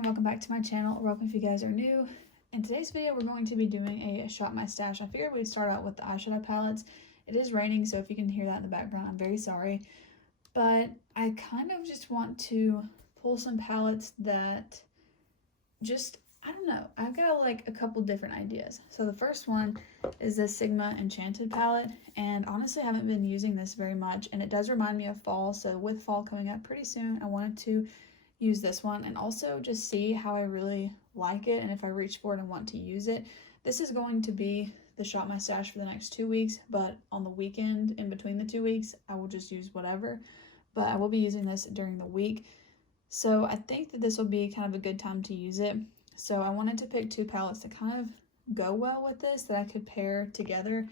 everyone, welcome back to my channel, or welcome if you guys are new. In today's video, we're going to be doing a shop my stash. I figured we'd start out with the eyeshadow palettes. It is raining, so if you can hear that in the background, I'm very sorry. But I kind of just want to pull some palettes that just, I don't know, I've got like a couple different ideas. So the first one is this Sigma Enchanted palette, and honestly I haven't been using this very much, and it does remind me of fall, so with fall coming up pretty soon, I wanted to use this one and also just see how I really like it and if I reach for it and want to use it. This is going to be the shop my stash for the next 2 weeks, but on the weekend in between the 2 weeks I will just use whatever, but I will be using this during the week. So I think that this will be kind of a good time to use it. So I wanted to pick two palettes to kind of go well with this that I could pair together,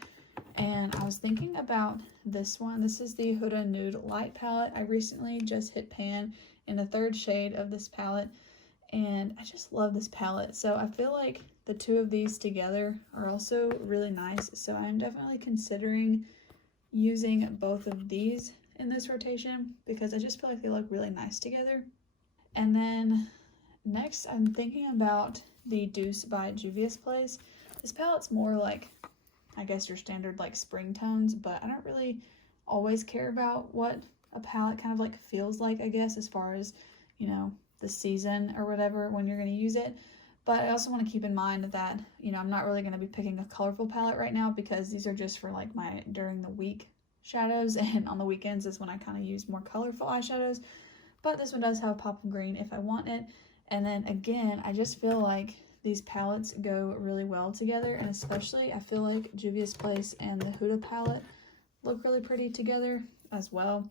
and I was thinking about this one. This is the Huda Nude Light palette. I recently just hit pan in the third shade of this palette, and I just love this palette. So I feel like the two of these together are also really nice, so I'm definitely considering using both of these in this rotation because I just feel like they look really nice together. And then next I'm thinking about the Deuce by Juvia's Place. This palette's more like, I guess, your standard like spring tones, but I don't really always care about what a palette kind of like feels like, I guess, as far as, you know, the season or whatever when you're going to use it. But I also want to keep in mind that, you know, I'm not really going to be picking a colorful palette right now because these are just for like my during the week shadows, and on the weekends is when I kind of use more colorful eyeshadows. But this one does have a pop of green if I want it. And then again, I just feel like these palettes go really well together, and especially I feel like Juvia's Place and the Huda palette look really pretty together as well.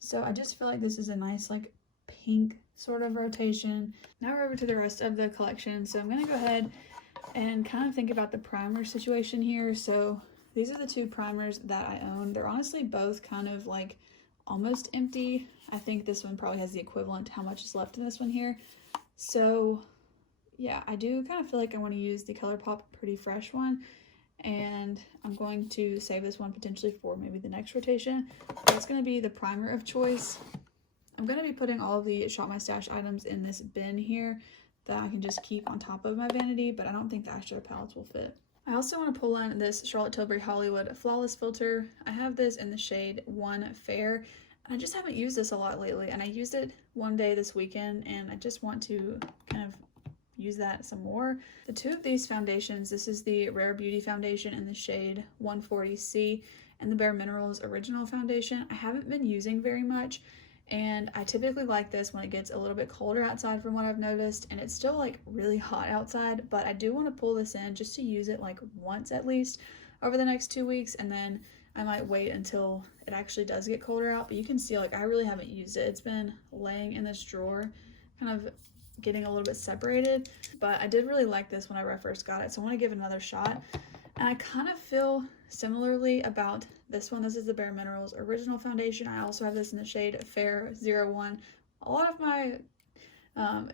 So I just feel like this is a nice like pink sort of rotation. Now we're over to the rest of the collection. So I'm going to go ahead and kind of think about the primer situation here. So these are the two primers that I own. They're honestly both kind of like almost empty. I think this one probably has the equivalent to how much is left in this one here. So yeah, I do kind of feel like I want to use the ColourPop Pretty Fresh one, and I'm going to save this one potentially for maybe the next rotation. That's going to be the primer of choice. I'm going to be putting all of the Shop My Stash items in this bin here that I can just keep on top of my vanity, but I don't think the eyeshadow palettes will fit. I also want to pull in this Charlotte Tilbury Hollywood Flawless Filter. I have this in the shade 1 Fair. I just haven't used this a lot lately, and I used it one day this weekend, and I just want to kind of use that some more. The two of these foundations, this is the Rare Beauty foundation in the shade 140C and the Bare Minerals Original foundation, I haven't been using very much, and I typically like this when it gets a little bit colder outside from what I've noticed, and it's still like really hot outside, but I do want to pull this in just to use it like once at least over the next 2 weeks, and then I might wait until it actually does get colder out. But you can see like I really haven't used it. It's been laying in this drawer, kind of getting a little bit separated, but I did really like this whenever I first got it, so I want to give it another shot. And I kind of feel similarly about this one. This is the Bare Minerals Original Foundation. I also have this in the shade Fair 01. A lot of my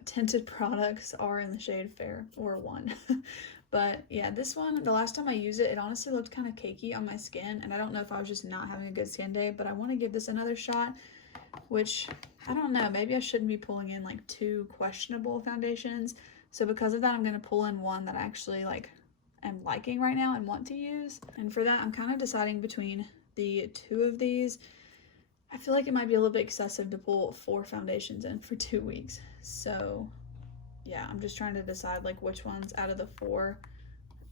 tinted products are in the shade Fair or 1. But yeah, this one, the last time I used it, it honestly looked kind of cakey on my skin, and I don't know if I was just not having a good skin day, but I want to give this another shot, which I don't know, maybe I shouldn't be pulling in like two questionable foundations. So because of that, I'm going to pull in one that I actually like am liking right now and want to use. And for that, I'm kind of deciding between the two of these. I feel like it might be a little bit excessive to pull 4 foundations in for 2 weeks. So yeah, I'm just trying to decide like which ones out of the 4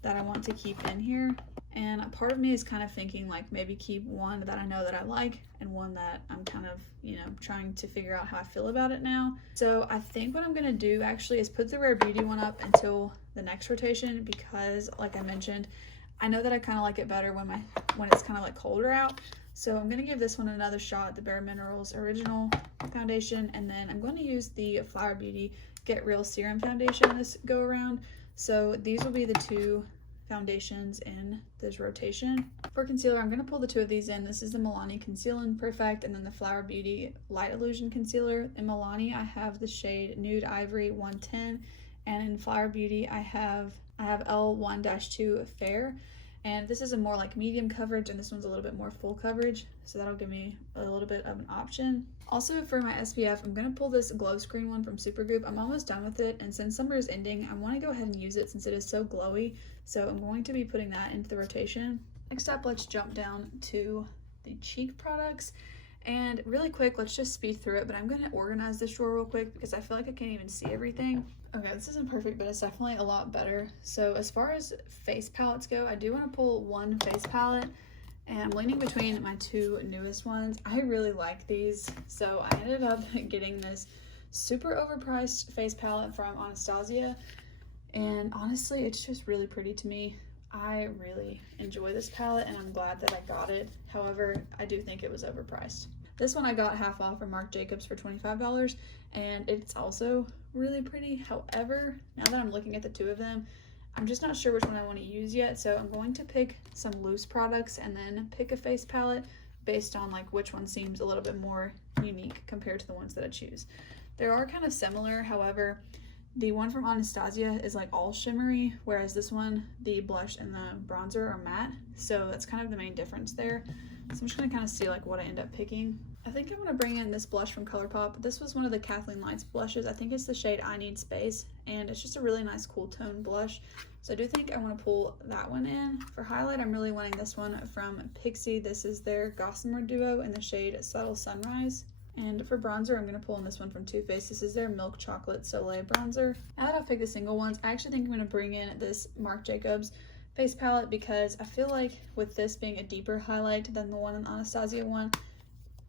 that I want to keep in here. And a part of me is kind of thinking like maybe keep one that I know that I like and one that I'm kind of, you know, trying to figure out how I feel about it now. So I think what I'm going to do actually is put the Rare Beauty one up until the next rotation, because like I mentioned, I know that I kind of like it better when it's kind of like colder out. So I'm going to give this one another shot, the Bare Minerals Original Foundation, and then I'm going to use the Flower Beauty Get Real Serum Foundation this go around. So these will be the two foundations in this rotation. For concealer, I'm going to pull the two of these in. This is the Milani Conceal Perfect, and then the Flower Beauty Light Illusion Concealer. In Milani, I have the shade Nude Ivory 110, and in Flower Beauty, I have L1-2 Fair. And this is a more like medium coverage, and this one's a little bit more full coverage, so that'll give me a little bit of an option. Also for my SPF, I'm going to pull this glow screen one from Supergoop. I'm almost done with it, and since summer is ending, I want to go ahead and use it since it is so glowy, so I'm going to be putting that into the rotation. Next up, let's jump down to the cheek products. And really quick, let's just speed through it, but I'm going to organize this drawer real quick because I feel like I can't even see everything. Okay, this isn't perfect, but it's definitely a lot better. So as far as face palettes go, I do want to pull one face palette, and I'm leaning between my two newest ones. I really like these, so I ended up getting this super overpriced face palette from Anastasia, and honestly, it's just really pretty to me. I really enjoy this palette, and I'm glad that I got it. However, I do think it was overpriced. This one I got half off from Marc Jacobs for $25, and it's also really pretty. However, now that I'm looking at the two of them, I'm just not sure which one I want to use yet, so I'm going to pick some loose products and then pick a face palette based on like which one seems a little bit more unique compared to the ones that I choose. They are kind of similar, however, the one from Anastasia is like all shimmery, whereas this one, the blush and the bronzer are matte, so that's kind of the main difference there. So I'm just gonna kind of see like what I end up picking. I think I'm gonna bring in this blush from ColourPop. This was one of the Kathleen Lights blushes. I think it's the shade I Need Space, and it's just a really nice cool tone blush. So I do think I want to pull that one in. For highlight, I'm really wanting this one from Pixi. This is their Gossamer Duo in the shade Subtle Sunrise. And for bronzer, I'm going to pull in this one from Too Faced. This is their Milk Chocolate Soleil bronzer. Now that I've picked the single ones, I actually think I'm going to bring in this Marc Jacobs face palette because I feel like with this being a deeper highlight than the one in the Anastasia one,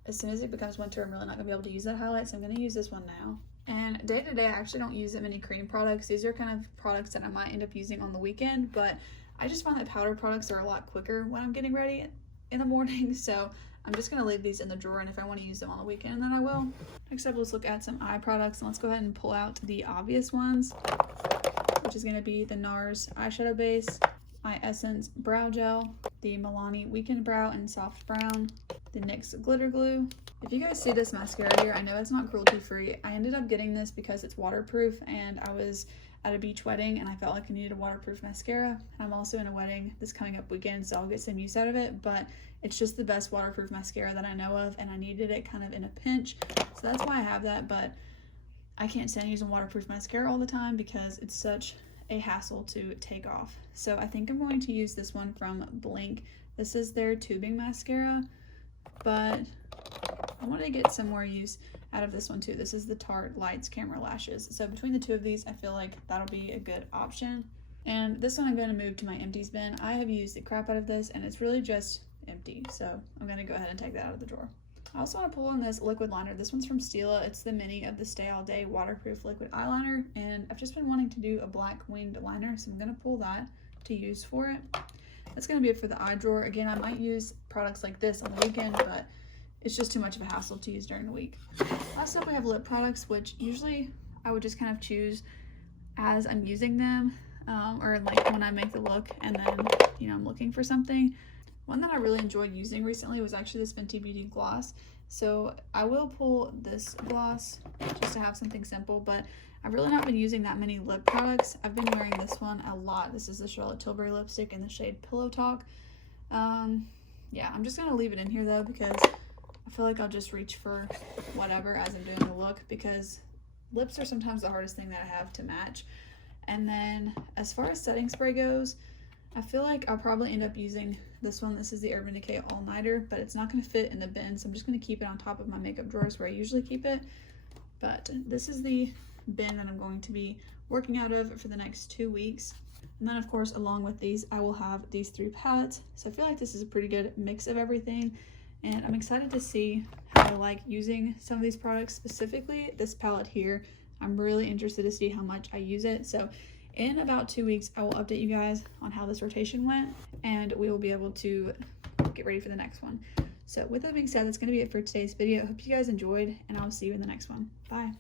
as soon as it becomes winter, I'm really not going to be able to use that highlight, so I'm going to use this one now. And day to day, I actually don't use that many cream products. These are kind of products that I might end up using on the weekend, but I just find that powder products are a lot quicker when I'm getting ready in the morning, so I'm just going to leave these in the drawer, and if I want to use them on the weekend, then I will. Next up, let's look at some eye products, and let's go ahead and pull out the obvious ones, which is going to be the NARS eyeshadow base, my Essence brow gel, the Milani Weekend Brow in Soft Brown, the NYX Glitter Glue. If you guys see this mascara here, I know it's not cruelty free. I ended up getting this because it's waterproof, and I was at a beach wedding and I felt like I needed a waterproof mascara. I'm also in a wedding this coming up weekend, so I'll get some use out of it, but it's just the best waterproof mascara that I know of, and I needed it kind of in a pinch, so that's why I have that. But I can't stand using waterproof mascara all the time because it's such a hassle to take off. So I think I'm going to use this one from Blink. This is their tubing mascara, but I want to get some more use out of this one too. This is the Tarte Lights Camera Lashes. So between the two of these, I feel like that'll be a good option. And this one I'm going to move to my empties bin. I have used the crap out of this, and it's really just empty. So I'm going to go ahead and take that out of the drawer. I also want to pull in this liquid liner. This one's from Stila. It's the mini of the Stay All Day waterproof liquid eyeliner, and I've just been wanting to do a black winged liner, so I'm going to pull that to use for it. That's going to be it for the eye drawer. Again, I might use products like this on the weekend, but it's just too much of a hassle to use during the week. Last up, we have lip products, which usually I would just kind of choose as I'm using them, or like when I make the look and then, you know, I'm looking for something. One that I really enjoyed using recently was actually this Fenty Beauty gloss. So I will pull this gloss just to have something simple, but I've really not been using that many lip products. I've been wearing this one a lot. This is the Charlotte Tilbury lipstick in the shade Pillow Talk. Yeah, I'm just going to leave it in here though because I feel like I'll just reach for whatever as I'm doing the look, because lips are sometimes the hardest thing that I have to match. And then as far as setting spray goes, I feel like I'll probably end up using this one. This is the Urban Decay All Nighter, but it's not going to fit in the bin, so I'm just going to keep it on top of my makeup drawers where I usually keep it. But this is the bin that I'm going to be working out of for the next 2 weeks. And then of course, along with these, I will have these 3 palettes. So I feel like this is a pretty good mix of everything, and I'm excited to see how I like using some of these products, specifically this palette here. I'm really interested to see how much I use it. So in about 2 weeks, I will update you guys on how this rotation went, and we will be able to get ready for the next one. So with that being said, that's going to be it for today's video. I hope you guys enjoyed, and I'll see you in the next one. Bye.